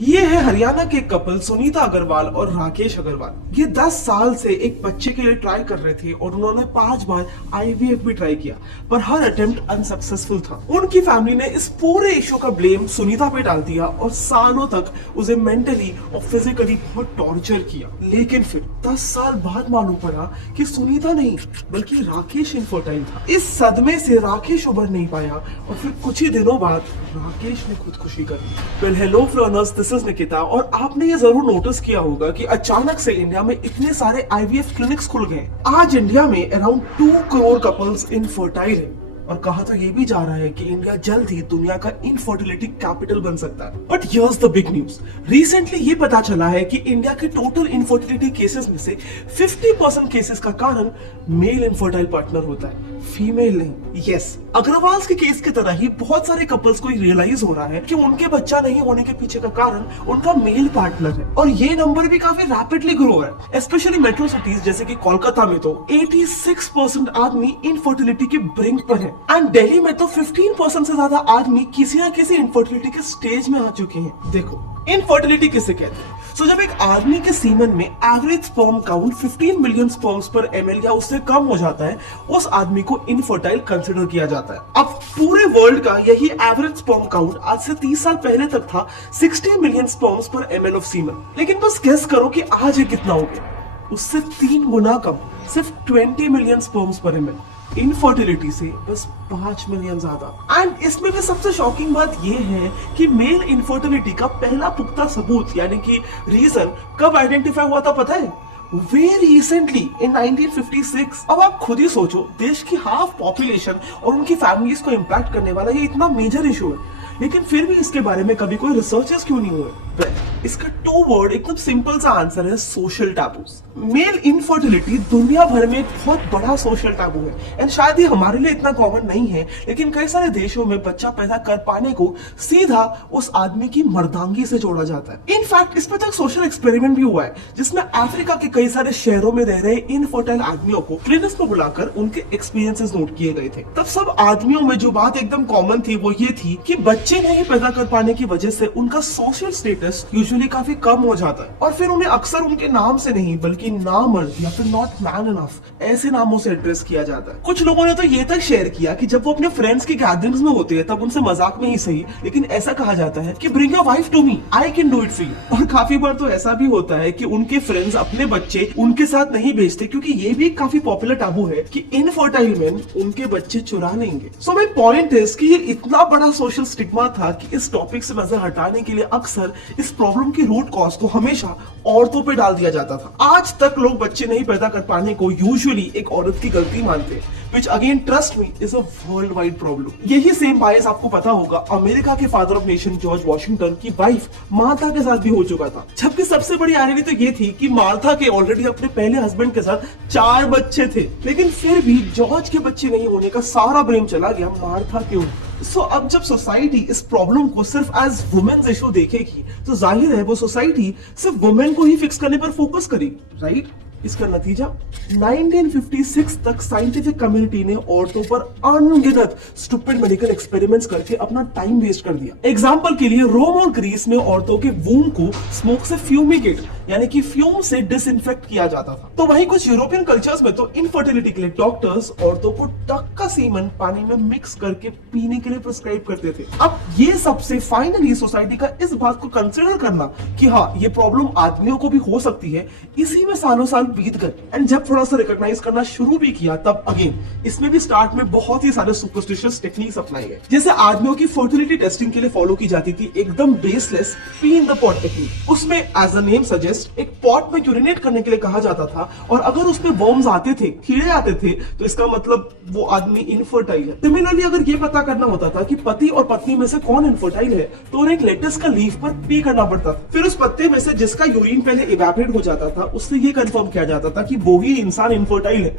ये है हरियाणा के कपल सुनीता अग्रवाल और राकेश अग्रवाल। ये 10 साल से एक बच्चे के लिए ट्राई कर रहे थे और उन्होंने 5 बार आईवीएफ भी ट्राई किया, पर हर अटेम्प्ट अनसक्सेसफुल था। उनकी फैमिली ने इस पूरे इशू का ब्लेम सुनीता पे डाल दिया और सालों तक उसे मेंटली और फिजिकली बहुत टॉर्चर किया। लेकिन फिर 10 साल बाद मालूम पड़ा कि सुनीता नहीं बल्कि राकेश इनफर्टाइल था। इस सदमे से राकेश उबर नहीं पाया और फिर कुछ ही दिनों बाद राकेश ने खुदकुशी कर ली। Well hello friends, this is Nikita. और आपने ये जरूर नोटिस किया होगा कि अचानक से इंडिया में इतने सारे आईवीएफ क्लिनिक्स खुल गए। आज इंडिया में अराउंड 2 करोड़ कपल्स इनफर्टाइल हैं और कहा तो ये भी जा रहा है कि इंडिया जल्द ही दुनिया का इनफर्टिलिटी कैपिटल बन सकता है। But here's the big news. Recently ये पता चला है कि इंडिया के टोटल इनफर्टिलिटी केसेस में से 50% केसेस का कारण मेल इनफर्टाइल पार्टनर होता है, फीमेल नहीं। यस, अग्रवाल के केस की तरह ही बहुत सारे कपल्स को रियलाइज हो रहा है कि उनके बच्चा नहीं होने के पीछे का कारण उनका मेल पार्टनर है। और ये नंबर भी काफी रैपिडली ग्रो हो रहा है, स्पेशली मेट्रो सिटीज जैसे कि कोलकाता में तो 86% आदमी इनफर्टिलिटी के ब्रिंक पर है एंड दिल्ली में तो 15% से ज्यादा आदमी किसी न किसी इनफर्टिलिटी के स्टेज में आ चुके हैं। देखो, इनफर्टिलिटी किसे कहते हैं? सो जब एक आदमी के सीमन में average sperm count 15 million sperms पर ml या उससे कम हो जाता है, उस आदमी को इनफर्टाइल कंसिडर किया जाता है। अब पूरे वर्ल्ड का यही एवरेज स्पर्म काउंट आज से 30 साल पहले तक था 60 मिलियन स्पर्म्स पर ml ऑफ सीमन। लेकिन बस गेस करो कि आज ये कितना हो गया? उससे 3 गुना कम, सिर्फ 20 मिलियन स्पर्म्स पर ml। इनफर्टिलिटी से बस 5 मिलियन ज्यादा। एंड इसमें भी सबसे शॉकिंग बात यह है कि मेल इनफर्टिलिटी का पहला पुख्ता सबूत यानी कि रीजन कब आइडेंटिफाई हुआ था पता है? Very recently in 1956। अब आप खुद ही सोचो, देश की हाफ पॉपुलेशन और उनकी फैमिलीज को इम्पैक्ट करने वाला ये इतना मेजर इशू है, लेकिन फिर भी इसके बारे में कभी कोई रिसर्चर्स क्यों नहीं हुए? इसका 2 वर्ड एकदम सिंपल सा आंसर है, सोशल टैबूज। मेल इनफर्टिलिटी दुनिया भर में एक बहुत बड़ा सोशल टैबू है एंड शायद ये हमारे लिए इतना कॉमन नहीं है, लेकिन कई सारे देशों में बच्चा पैदा कर पाने को सीधा उस आदमी की मर्दांगी से जोड़ा जाता है। इनफैक्ट इस पर तो एक सोशल एक्सपेरिमेंट भी हुआ है जिसमें अफ्रीका के कई सारे शहरों में रह रहे इनफर्टाइल आदमियों को क्लिनिक्स में बुलाकर उनके एक्सपीरियंसेस नोट किए गए थे। तब सब आदमियों में जो बात एकदम कॉमन थी वो ये थी कि बच्चे नहीं पैदा कर पाने की वजह से उनका सोशल स्टेटस यूजुअली काफी कम हो जाता है और फिर उन्हें अक्सर उनके नाम से नहीं बल्कि नामर्द या फिर नॉट मैन इनफ ऐसे नामों से एड्रेस किया जाता है। कुछ लोगों ने तो ये तक शेयर किया कि जब वो अपने फ्रेंड्स की गैदरिंग्स में होते हैं तब उनसे मजाक में ही सही, लेकिन ऐसा कहा जाता है कि bring your wife to me, I can do it for you. और काफी बार तो ऐसा भी होता है कि उनके फ्रेंड्स अपने बच्चे उनके साथ नहीं भेजते क्योंकि ये भी काफी पॉपुलर टैबू है कि इनफर्टाइल मेन उनके बच्चे चुरा लेंगे। सो माय पॉइंट इज कि ये इतना बड़ा सोशल स्टिग्मा था कि इस टॉपिक से नजर हटाने के लिए अक्सर इस प्रॉब्लम की रूट कॉज को हमेशा औरतों पे डाल दिया जाता था। आज तक लोग बच्चे नहीं पैदा कर पाने को यूजुअली एक औरत की गलती मानते हैं, which again trust me is a worldwide problem। यही सेम बायस आपको पता होगा अमेरिका के father of nation George Washington की वाइफ मार्था के साथ भी हो चुका था। जबकि सबसे बड़ी आयरनी तो ये थी कि मार्था के ऑलरेडी अपने पहले हस्बैंड के साथ 4 बच्चे थे, लेकिन फिर भी जॉर्ज के बच्चे नहीं होने का सारा ब्लेम चला गया मार्था के ऊपर। सो अब जब सोसाइटी इस प्रॉब्लम को सिर्फ एज वुमेन्स इशू देखेगी तो जाहिर है वो सोसाइटी सिर्फ वुमेन को ही फिक्स करने पर फोकस करेगी, राइट? इसका नतीजा 1956 तक साइंटिफिक कम्युनिटी ने औरतों पर अनगिनत स्टूपिड मेडिकल एक्सपेरिमेंट्स करके अपना टाइम वेस्ट कर दिया। एग्जांपल के लिए रोम और ग्रीस में औरतों के वूम को स्मोक से फ्यूमिगेट यानी कि फ्यूम से डिसइंफेक्ट किया जाता था। तो वहीं कुछ यूरोपियन कल्चर्स में तो इनफर्टिलिटी के लिए डॉक्टर्स औरतों को डक का सीमन पानी में मिक्स करके पीने के लिए प्रिस्क्राइब करते थे। अब ये सबसे फाइनली सोसाइटी का इस बात को कंसिडर करना कि हाँ ये प्रॉब्लम आदमियों को भी हो सकती है, इसी में सालों साल बीत गए। एंड जब थोड़ा सा रिकॉग्नाइज करना शुरू भी किया तब अगेन इसमें भी स्टार्ट में बहुत ही सारे सुपरस्टिशियस टेक्निक्स अपनाए गए। जैसे आदमियों की फर्टिलिटी टेस्टिंग के लिए फॉलो की जाती थी एकदम baseless P in the pot technique. उसमें एज द नेम सजेस्ट एक पॉट में यूरिनेट करने के लिए कहा जाता था और अगर उसमें वर्म्स आते थे, कीड़े आते थे, तो इसका मतलब वो आदमी इनफर्टाइल है। सिमिलरली अगर ये पता करना होता था कि पति और पत्नी में से कौन इनफर्टाइल है तो उन्हें एक लेटेस का लीफ पर पी करना पड़ता था। फिर उस पत्ते में से जिसका यूरिन पहले इवेपोरेट हो जाता था उससे ये कंफर्म किया जाता था कि वो ही इंसान इनफर्टाइल है।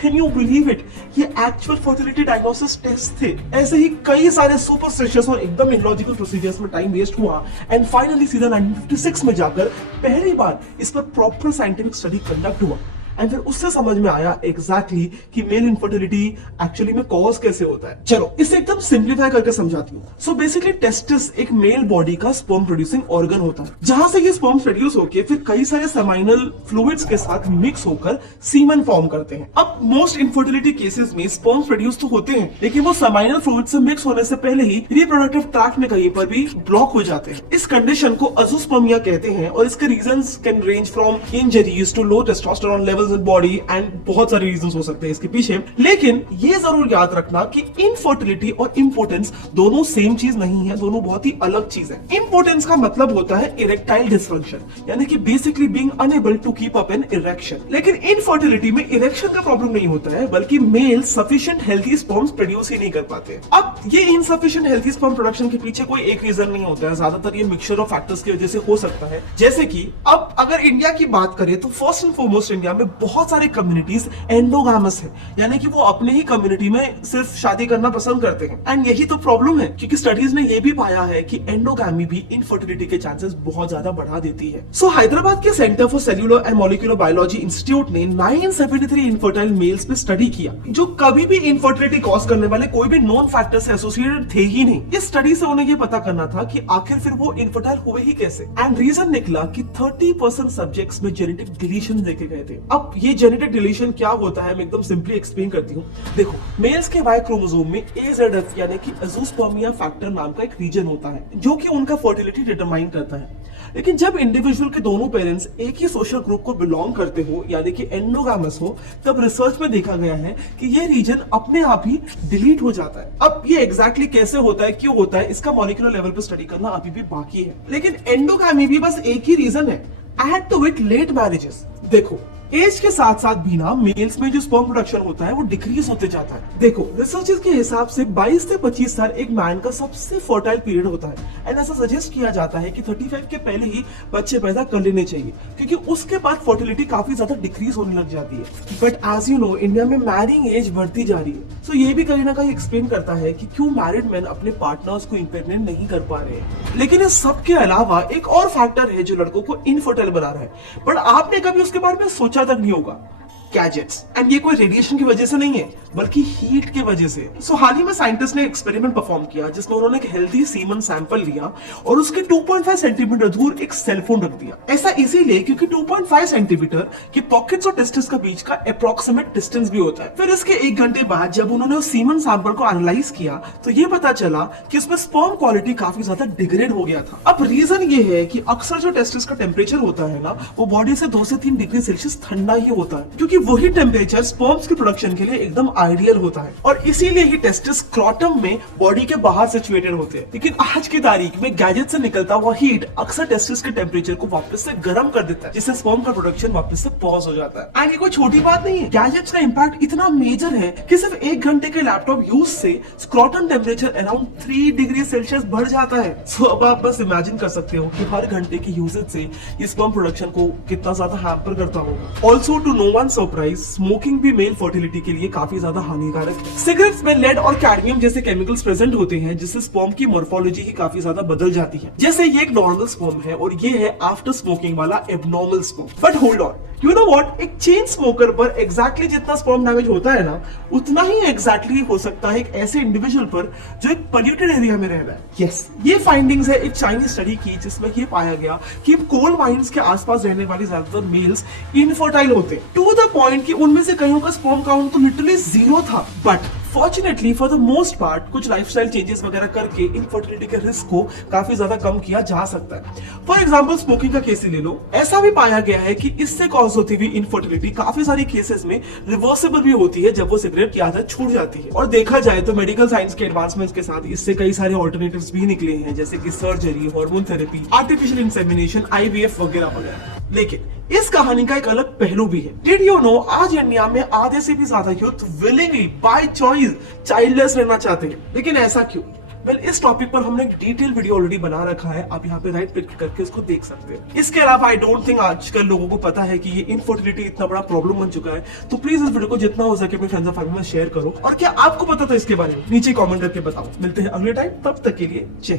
Can you believe it? ये एक्चुअल फर्टिलिटी डायग्नोसिस टेस्ट थे। ऐसे ही कई सारे सुपरस्टिशियस और एकदम इलॉजिकल प्रोसीजर्स में टाइम वेस्ट हुआ एंड फाइनली सीधा 1956 में जाकर पहली बार इस पर प्रॉपर साइंटिफिक स्टडी कंडक्ट हुआ एंड फिर उससे समझ में आया एग्जैक्टली कि मेल इनफर्टिलिटी एक्चुअली में कॉज कैसे होता है। चलो इसे एकदम सिंप्लीफाई करके समझाती हूँ। सो बेसिकली टेस्टिस एक मेल बॉडी का स्पर्म प्रोड्यूसिंग ऑर्गन होता है, जहां से ये स्पर्म प्रोड्यूस होकर फिर कई सारे सेमाइनल फ्लूइड्स के साथ मिक्स होकर सीमन फॉर्म करते हैं। अब मोस्ट इनफर्टिलिटी केसेस में स्पर्म्स प्रोड्यूस तो होते हैं, लेकिन वो सेमाइनल फ्लूइड से मिक्स होने से पहले ही रिप्रोडक्टिव ट्रैक्ट में कहीं पर भी ब्लॉक हो जाते हैं। इस कंडीशन को अजोस्पर्मिया कहते हैं और इसके reasons can range from injuries to low testosterone levels in body and बहुत सारे रीजंस हो सकते हैं इसके पीछे। लेकिन ये जरूर याद रखना कि इनफर्टिलिटी और इंपोर्टेंस दोनों सेम चीज नहीं है, दोनों बहुत ही अलग चीज है। इंपोर्टेंस का मतलब होता है इरेक्टाइल डिसफंक्शन, यानी कि basically being unable to keep up an erection. लेकिन इनफर्टिलिटी में इरेक्शन का प्रॉब्लम नहीं होता है, बल्कि male sufficient healthy sperms produce ही नहीं कर पाते। अब ये इनसफिशिएंट हेल्थी स्पर्म प्रोडक्शन के पीछे कोई एक रीजन नहीं होता है, ज्यादातर ये मिक्सचर ऑफ फैक्टर्स की वजह से हो सकता है। जैसे कि अब अगर इंडिया की बात करें तो फर्स्ट एंड फॉरमोस्ट इंडिया में बहुत सारे कम्युनिटीज एंडोगामस है, यानी कि वो अपने ही कम्युनिटी में सिर्फ शादी करना पसंद करते हैं। एंड यही तो प्रॉब्लम है, क्योंकि स्टडीज ने ये भी पाया है कि एंडोगामी भी इनफर्टिलिटी के चांसेस बहुत ज्यादा बढ़ा देती है। सो हैदराबाद के centre for cellular and molecular biology institute ने 973 इनफर्टाइल मेल्स पे स्टडी किया, जो कभी भी इनफर्टिलिटी कॉज करने वाले कोई भी नॉन फैक्टर से एसोसिएटेड थे ही नहीं। इस स्टडी से उन्हें ये पता करना था कि आखिर फिर वो इनफर्टाइल हुए ही कैसे। एंड रीजन निकला कि 30% सब्जेक्ट्स में जेनेटिक डिलीशन देखे गए थे। अब ये जेनेटिक डिलीशन क्या होता है मैं एकदम सिंपली एक्सप्लेन करती हूँ। देखो, मेल्स के वाई क्रोमोसोम में AZF यानी कि अजोस्पर्मिया फैक्टर नाम का एक रीजन होता है, जो कि उनका फर्टिलिटी डिटरमाइन करता है। लेकिन जब इंडिविजुअल के दोनों पेरेंट्स एक ही सोशल ग्रुप को बिलोंग करते हो, यानी कि एंडोगामस हो, तब रिसर्च में देखा गया है कि ये रीजन अपने आप ही डिलीट हो जाता है। अब ये एग्जैक्टली कैसे होता है, क्यों होता है, इसका मॉलिक्यूलर लेवल पे स्टडी करना अभी भी बाकी है। लेकिन एंडोगामी भी बस एक ही रीजन है, add to it late marriages. देखो, एज के साथ साथ भी ना मेल्स में जो स्पर्म प्रोडक्शन होता है वो डिक्रीज होते जाता है। देखो, रिसर्चर्स के हिसाब से 22 से 25 साल एक मैन का सबसे फर्टाइल पीरियड होता है, एंड ऐसा सजेस्ट किया जाता है कि 35 के पहले ही बच्चे पैदा कर लेने चाहिए, क्योंकि उसके बाद फर्टिलिटी काफी ज्यादा डिक्रीज होने लग जाती है। But as you know, India में मैरिंग एज बढ़ती जा रही है, सो ये भी कहीं ना कहीं एक्सप्लेन करता है कि क्यों मैरिड मैन अपने पार्टनर्स को इम्प्रेग्नेंट नहीं कर पा रहे हैं। लेकिन इस सब के अलावा एक और फैक्टर है जो लड़कों को इनफर्टाइल बना रहा है, बट आपने कभी उसके बारे में सोचा तक नहीं होगा। गैजेट्स। एंड ये कोई रेडिएशन की वजह से नहीं है, बल्कि हीट की वजह से। सो हाल ही में साइंटिस्ट ने एक्सपेरिमेंट परफॉर्म किया, जिसमें उन्होंने एक हेल्दी सीमन सैंपल लिया और उसके 2.5 सेंटीमीटर दूर एक सेलफोन रख दिया। ऐसा इसीलिए क्योंकि 2.5 सेंटीमीटर के पॉकेट्स और टेस्टिस का बीच का अप्रोक्सीमेट डिस्टेंस भी होता है। फिर इसके 1 घंटे बाद जब उन्होंने उस सीमन सैंपल को एनालाइज किया, तो ये पता चला कि उसमें स्पर्म क्वालिटी काफी ज्यादा डिग्रेड हो गया था। अब रीजन ये है कि अक्सर जो टेस्टिस का टेम्परेचर होता है ना, वो बॉडी से 2 से 3 डिग्री सेल्सियस ठंडा ही होता है, क्योंकि वही टेम्परेचर स्पर्म्स के प्रोडक्शन के लिए एकदम आइडियल होता है, और इसीलिए ही टेस्टिस स्क्रोटम में बॉडी के बाहर सिचुएटेड होते हैं। लेकिन आज की तारीख में गैजेट से निकलता हुआ हीट अक्सर टेस्टिस के टेम्परेचर को वापस से गर्म कर देता है, जिससे स्पर्म का प्रोडक्शन वापस से पॉज हो जाता है। एंड ये कोई छोटी बात नहीं है, गैजेट्स का इंपैक्ट इतना मेजर है कि सिर्फ 1 घंटे के लैपटॉप यूज से scrotum temperature around 3 degree Celsius बढ़ जाता है। सो अब आप बस इमेजिन कर सकते हो कि हर घंटे की यूजेज से ये स्पर्म प्रोडक्शन को कितना ज्यादा हैम्पर करता होगा। Also to no one surprise, smoking भी मेल फर्टिलिटी के लिए काफी ज्यादा हानिकारक है। सिगरेट्स में लेड और कैडमियम जैसे केमिकल्स प्रेजेंट होते हैं, जिससे स्पर्म की मॉर्फोलॉजी ही काफी ज्यादा बदल जाती है। जैसे ये एक नॉर्मल स्पर्म है और ये है आफ्टर स्मोकिंग वाला abnormal sperm. But hold on, you know what, एक चेन स्मोकर पर एग्जैक्टली जितना स्पर्म डैमेज होता है ना, उतना ही एग्जैक्टली हो सकता है एक ऐसे इंडिविजुअल पर जो एक पोल्यूटेड एरिया में रह रहा है। यस, ये फाइंडिंग्स है एक चाइनीज स्टडी की, जिसमें ये पाया गया कि कोल माइंस के आसपास रहने वाली ज्यादातर मेल्स इनफर्टाइल होते हैं, टू द पॉइंट कि उनमें से कईयों का स्पर्म काउंट तो लिटरली 0 था। But fortunately for the most part कुछ लाइफस्टाइल चेंजेस वगैरह करके इनफर्टिलिटी के रिस्क को काफी ज्यादा कम किया जा सकता है। फॉर एग्जांपल, स्मोकिंग का केस ही ले लो। ऐसा भी पाया गया है कि इससे कॉज होती हुई इनफर्टिलिटी काफी सारी केसेस में रिवर्सिबल भी होती है, जब वो सिगरेट की आदत छूट जाती है। और देखा जाए तो मेडिकल साइंस के एडवांसमेंट्स के साथ इससे कई सारे ऑल्टरनेटिव्स भी निकले हैं, जैसे कि surgery, hormone therapy, artificial insemination, IVF वगैरह वगैरह। लेकिन इस कहानी का एक अलग पहलू भी है। डिड यू नो, आज इंडिया में आधे से भी ज्यादा youth willingly by choice childless रहना चाहते हैं। लेकिन ऐसा क्यों? वेल, इस टॉपिक पर हमने एक डिटेल वीडियो ऑलरेडी बना रखा है, आप यहाँ पे राइट क्लिक करके इसको देख सकते हैं। इसके अलावा आई डोंट थिंक आजकल लोगों को पता है कि ये इनफर्टिलिटी इतना बड़ा प्रॉब्लम बन चुका है। तो प्लीज इस वीडियो को जितना हो सके अपने फ्रेंड्स और फैमिली में शेयर करो। और क्या आपको पता था इसके बारे में? नीचे कमेंट करके बताओ। मिलते हैं अगले टाइम, तब तक के लिए जय हिंद।